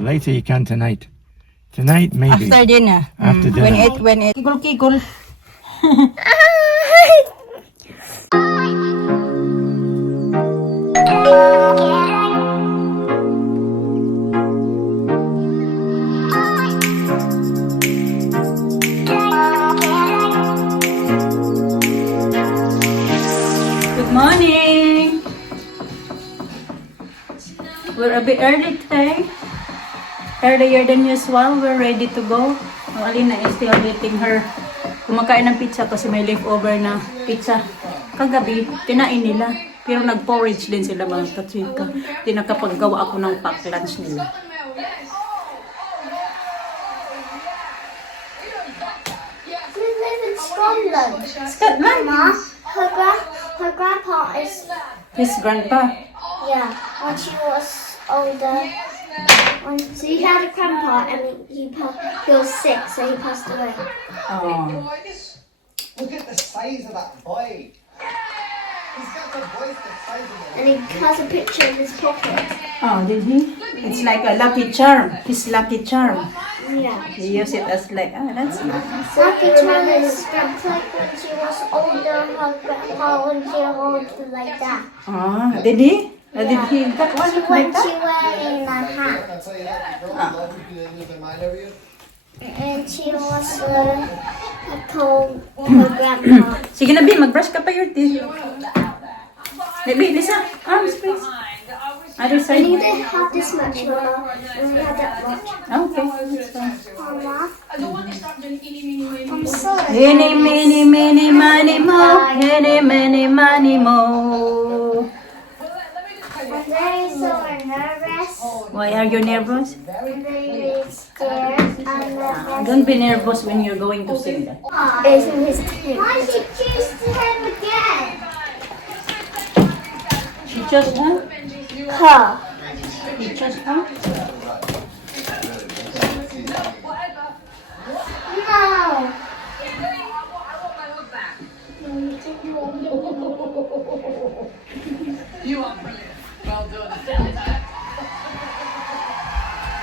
later you can tonight. Tonight, maybe. After dinner. After When dinner. it kigol. Good morning. We're a bit early today. Earlier than usual. We're ready to go. Ang Alina is still eating her. Kumakain ng pizza kasi may leftover na pizza. Kagabi, kinain nila. Pero nag-porridge din sila mga katsika. Di nakapaggawa ako ng pack lunch nila. We live in Scotland. Scotland? Mama, her grandpa is, His grandpa. yeah, when she was older. So he had a grandpa and he was sick, so he passed away. Oh. Look at the size of that boy. He's got the voice the size of And he has a picture in his pocket. Oh, did he? It's like a lucky charm. His lucky charm. Yeah. He used it as like, that's nice. So he told his grandpa when she was older, her grandpa when she was older like that. Oh, did he? Did he got one like When she that? wearing a hat. I'll tell you that. You girls love people that live in my area. And she was told her grandpa. Sige na, B, mag-brush ka pa your teeth. Maybe, Lisa, arms please. Other We side. didn't have this much, Mama. We had that much. Okay, that's fine. Mama, I'm sorry. Eeny, meeny, miny, miny, mo. Eeny, meeny, miny, mo. I'm very so nervous. Why are you nervous? I'm very scared. I'm nervous. Don't be nervous when you're going to sing that. It's in his teeth. Why did you choose him again? She just, huh? Her. She just, huh? No.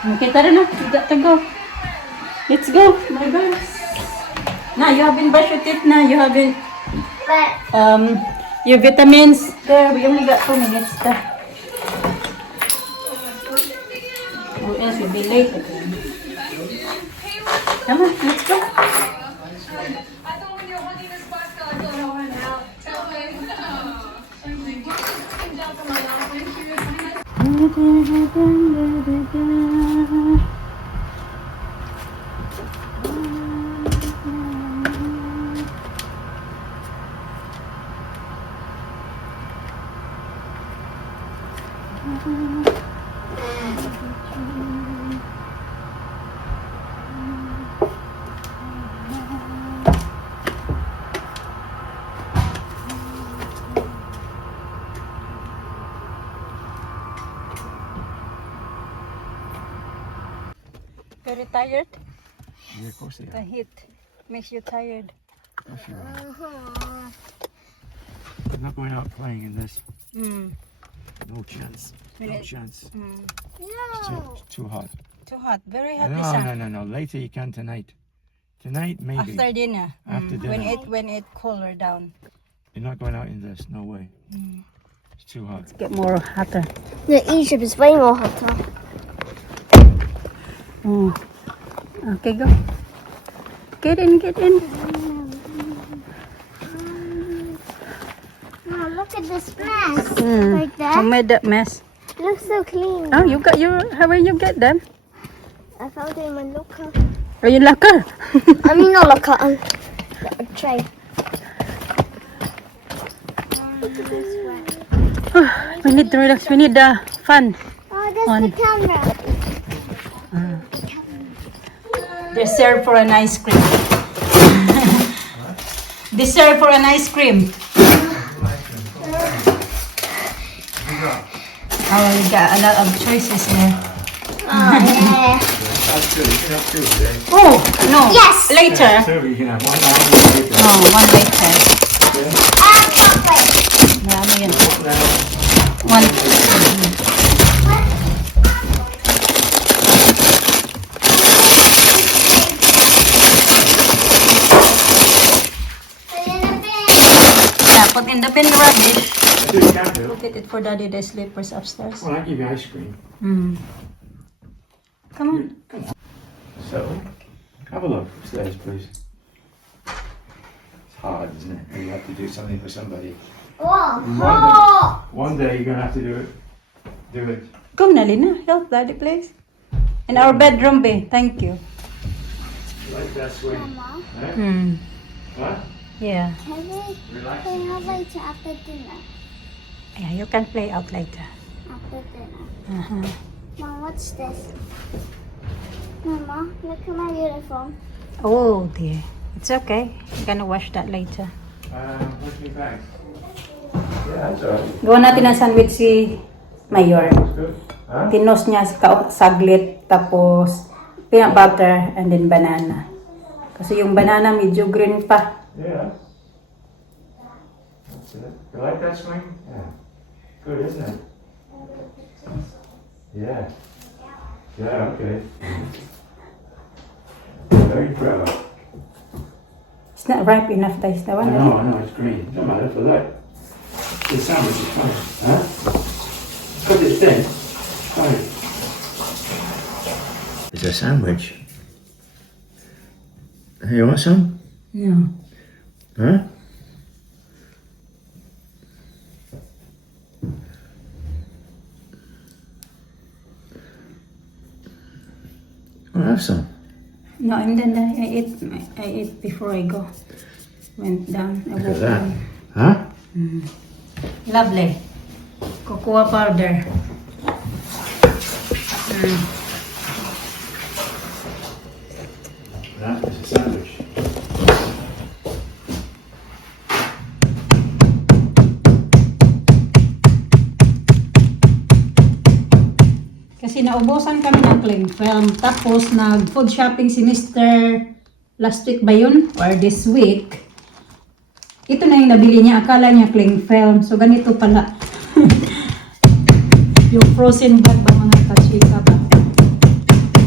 Okay, tara na. We got to go. Let's go, my girls. Now, you haven't brushed your teeth now. You haven't, But your vitamins. There, we only got 2 minutes. There. Or else we'll be late again. Come on, let's go. Very tired? Yeah, of course they The are. heat makes you tired. Of course you are. I'm not going out playing in this. Mm. No chance. When No it- chance. Mm. It's too hot. Too hot. Very hot. No, Lisa. no. Later you can tonight. Tonight, maybe. After dinner. After When dinner. it cooler down. You're not going out in this. No way. It's too hot. Get more hotter. the Egypt is way more hotter. Oh. Okay, go. Get in, get in. Oh, look at this mess. Mm. Right Who there. made that mess? It looks so clean. Oh, you got your. How will you get them? I found it in my locker. Are you locker? I mean, not locker. A tray. We need to relax. We need the fun. Oh, there's On. the camera. Dessert for an ice cream. Dessert for an ice cream. Oh, you got a lot of choices there. Yeah. That's good. You can have two today. Oh, no. Yes. Later. Two, you can have one now and one later. Oh, one later. Chocolate. Marami yan. One. in the bin rubbish. Do you can do. Look at it for daddy, the slippers upstairs. Well, I give you ice cream. Come on. So, have a look upstairs, please. It's hard, isn't it? And you have to do something for somebody. Oh, One day you're gonna have to do it. Do it. Come na, Lina. Help daddy, please. In our bedroom, babe. Thank you. Like that swing. Mama, Eh? What? Yeah. can we Relax. play how later after dinner? Yeah, you can play out later. After dinner. Uh-huh. Mom, what's this? Mama, look at my uniform. Oh, dear. It's okay. I'm gonna wash that later. Where's my bag? Yeah, that's alright. Gawa natin ng sandwich si Mayor. Good. Huh? Tinos niya saglit, tapos peanut butter, and then banana. Kasi yung banana medyo green pa. Yeah. That's it. You like that swing? Yeah. Good, isn't it? Yeah. Yeah, okay. Very proud. It's not ripe enough, taste that I one. know, it's green. No matter for that. The sandwich is fine. Huh? Because it's thin. Fine. It's a sandwich. You want some? No. Huh? Well, have some. No, I'm done. I ate before I go. Went down. I Look woke at that. up. Huh? Lovely. Cocoa powder. That is a sandwich. Kasi naubusan kami ng cling film. Tapos nag-food shopping si Mr. last week ba yun? Or this week. Ito na yung nabili niya. Akala niya cling film. So ganito pala. Yung frozen bag ba mga kachika ba?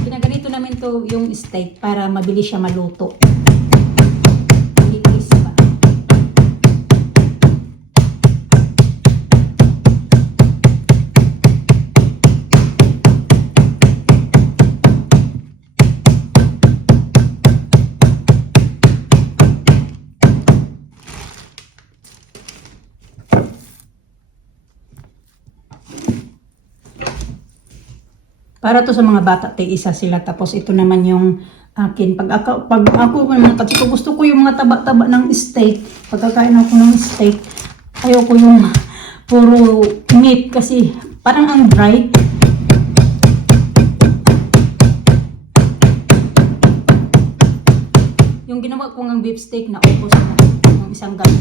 Ginaganito namin to yung steak para mabilis siya maluto. Litis ba? Para to sa mga bata, isa sila. Tapos ito naman yung akin. Pag ako naman, kasi gusto ko yung mga taba-taba ng steak. Pagkakain ako ng steak, ayoko yung puro meat kasi parang ang dry. Yung ginawa ko ng beef steak na ubos na ng isang gabi.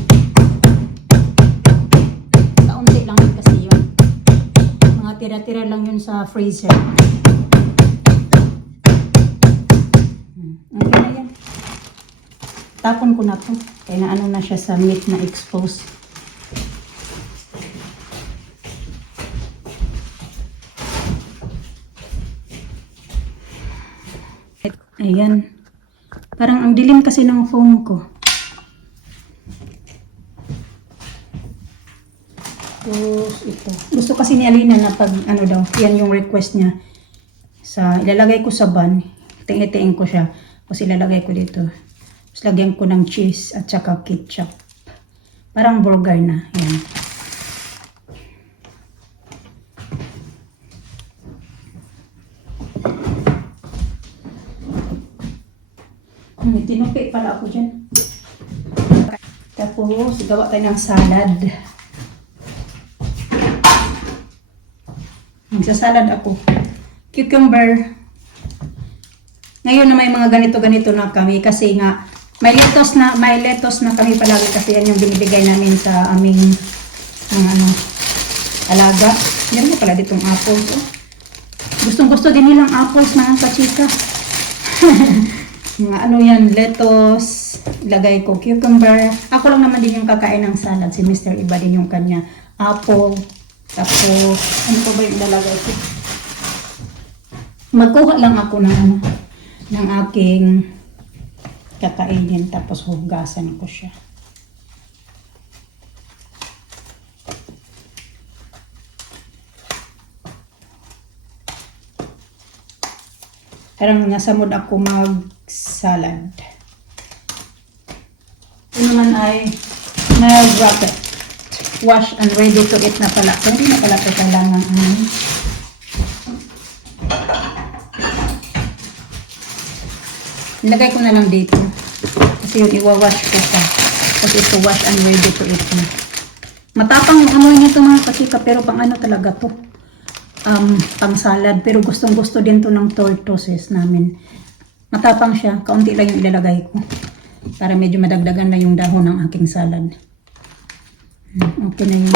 Kaunti lang yun kasi yun. Mga tira-tira lang yun sa freezer. Okay na yan. Tapon ko na to. Kaya na ano na siya sa meat na expose. Ayan. Parang ang dilim kasi ng phone ko. Tapos ito. Gusto kasi ni Alina na pag ano daw, yan yung request niya. Ilalagay ko sa bun. Tingi-tiin ko siya. Tapos ilalagay ko dito. Tapos lagyan ko ng cheese at saka ketchup. Parang burger na. Yan. May tinupi pala ako dyan. Tapos gawa tayo ng salad. Magsasalad ako. Cucumber. Ngayon na may mga ganito-ganito na kami kasi nga may lettuce na kami palagi kasi yan yung binibigay namin sa aming alaga. Yan na pala ditong apples. Oh. Gustong-gusto din nilang apples mga kachika. Mga ano yan, lettuce, ilagay ko cucumber. Ako lang naman din yung kakain ng salad. Si Mr. Iba din yung kanya. Apple. Tapos, ano pa ba yung ilalagay ko? Magkuha lang ako ng aking kakainin. Tapos hugasan ko siya. Parang nasa mood ako mag-salad. Ito naman ay nag-rocket. Wash and ready to eat na pala. So, hindi na pala ito kailangan. Nilagay ko na lang dito. Kasi yun, iwawash ko pa. Kasi ito wash and ready to eat na. Matapang ang amoy nito mga kachika, pero pang ano talaga to. Pang salad. Pero gustong gusto din to ng tortoises namin. Matapang siya. Kaunti lang yung ilalagay ko. Para medyo madagdagan na yung dahon ng aking salad. Okay na yun.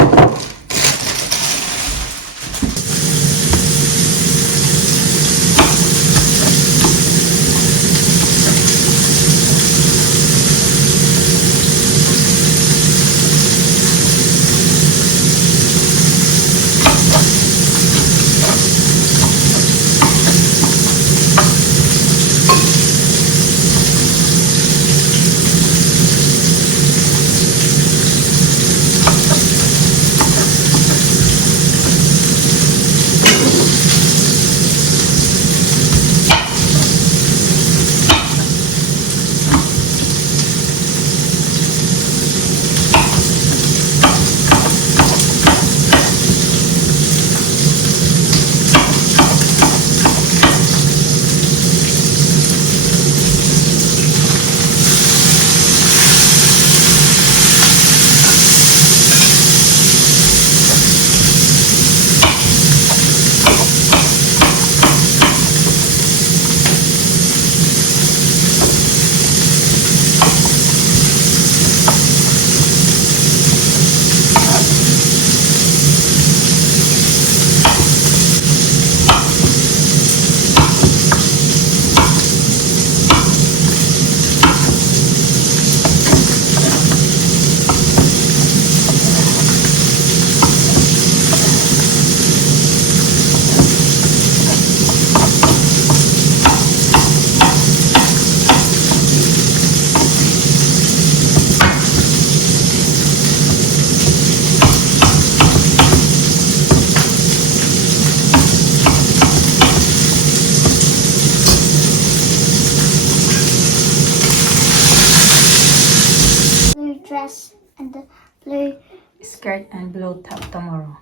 Blue dress and the blue. Skirt and blue top tomorrow.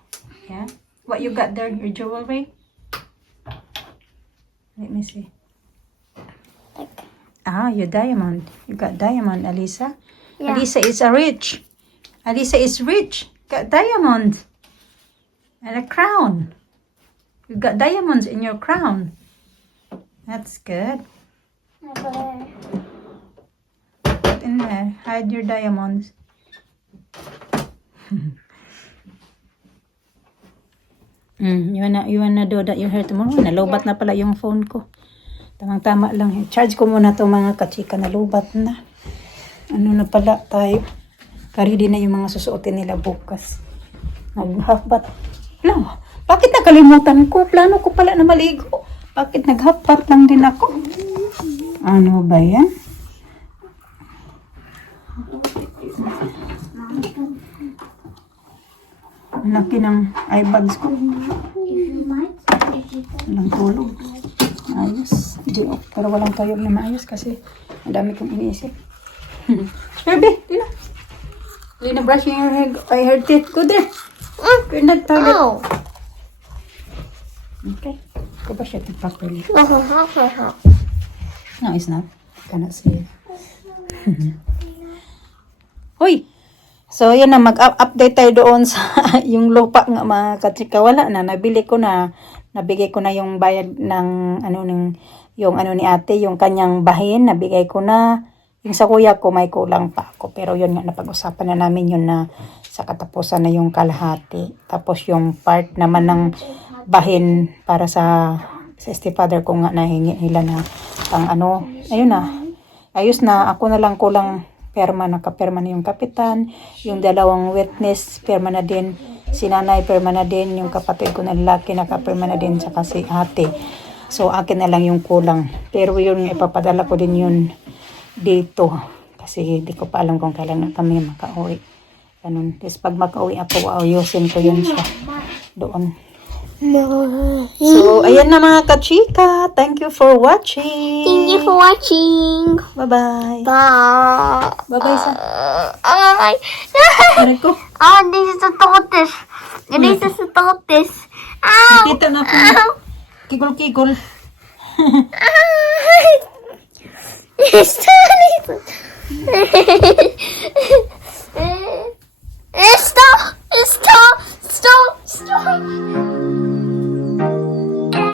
Yeah? What you got there? Your jewelry? Let me see. Like, Your diamond. You got diamond, Alisa. yeah. Alisa is a rich. Alisa is rich. Got diamond. And a crown. You got diamonds in your crown. That's good. Blue. Put in there. Hide your diamonds. You wanna do that your hair tomorrow? Nalubat na pala yung phone ko. Tamang-tama lang. Charge ko muna itong mga kachika. Nalubat na. Ano na pala tayo. Ready na yung mga susuotin nila bukas. Nag-half bath. No, bakit nakalimutan ko? Plano ko pala na maligo. Bakit nag-half bath lang din ako? Ano ba yan? Ang laki ng eye bags ko. Walang tulog. Ayos. Di, pero walang tayo na maayos kasi ang dami kong iniisip. Baby, di na. Di na brushing your hair. I heard it. Go there. You're not toilet. Oh. Okay. Go brush it properly. Oh. No, it's not. Cannot see it. Hoy! So, yan na. Mag-update tayo doon sa yung lupa nga mga katrika. Wala na. Nabili ko na. Nabigay ko na yung bayad ng yung ni ate, yung kanyang bahin. Nabigay ko na. Yung sa kuya ko, may kulang pa ako. Pero yun nga, napag-usapan na namin yun na sa katapusan na yung kalahati. Tapos yung part naman ng bahin para sa stepfather ko nga nahingi nila na pang ayun na. Ayos na. Ako na lang kulang perma, nakaperma na yung kapitan, yung dalawang witness, perma na din, si nanay, perma na din, yung kapatid ko na lalaki, nakaperma na din, saka si ate. So, akin na lang yung kulang. Pero yun, ipapadala ko din yun dito. Kasi di ko pa alam kung kailan na kami makauwi. Ganun. Tapos pag makauwi ako, ayusin ko yun siya doon. No. So, ayan na mga kachika. Thank you for watching. Thank you for watching. Bye-bye. Bye. Bye-bye sa... Ay. Aray ko. Ah, this is a tortoise. This is a tortoise. Ow. Nakita na po. Ow. Kigol-kigol. It's tiny.